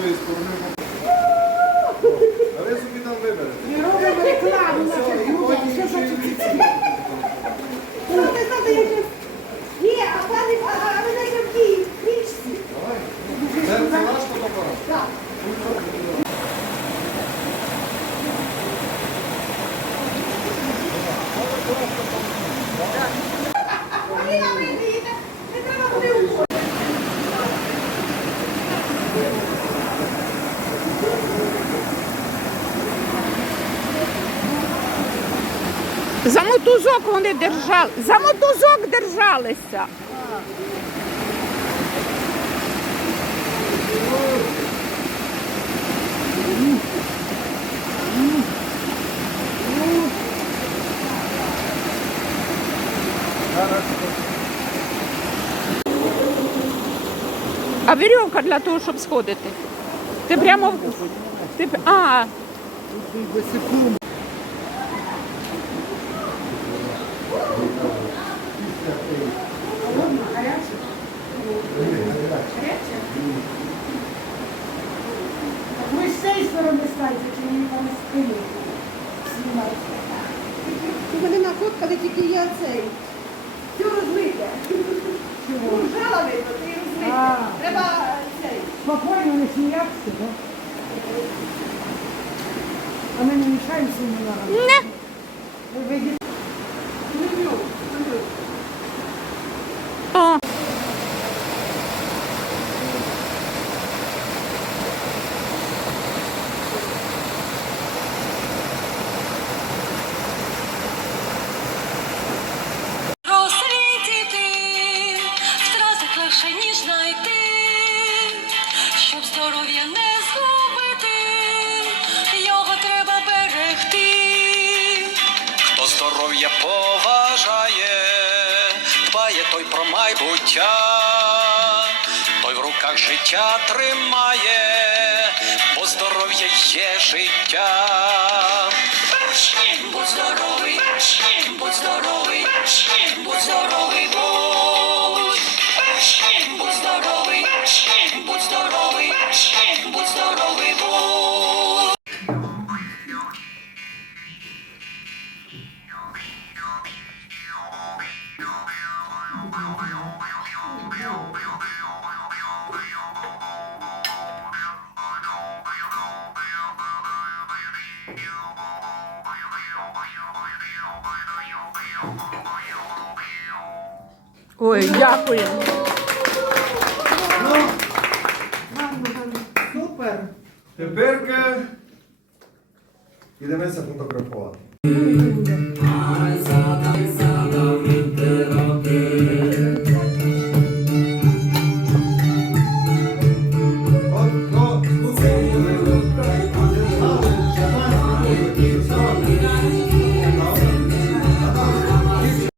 тої сторони. А ви собі там виберете. Не робимо рекламу на це людям. Що за ці За мотузок вони держали. За мотузок держалися. А вірьовка для того, щоб сходити. Ти прямо в- ти а, Ви з цієї мені там з. Вони нафоткали тільки я цей. Цю розмите. Чого? Жала видно, ти розмите. Треба цей. Спокойно не сміятися, да? А ми не мішаємо своїм ногам. не. Ви вийдете. О. здоров'я не згубити, його треба берегти. Хто здоров'я поважає, дбає той про майбуття, той в руках життя тримає, бо здоров'я є життя. Будь здоровий, будь здоровий, будь здоровий, Ой, дякую. Супер. Тепер йдемося фотографувати.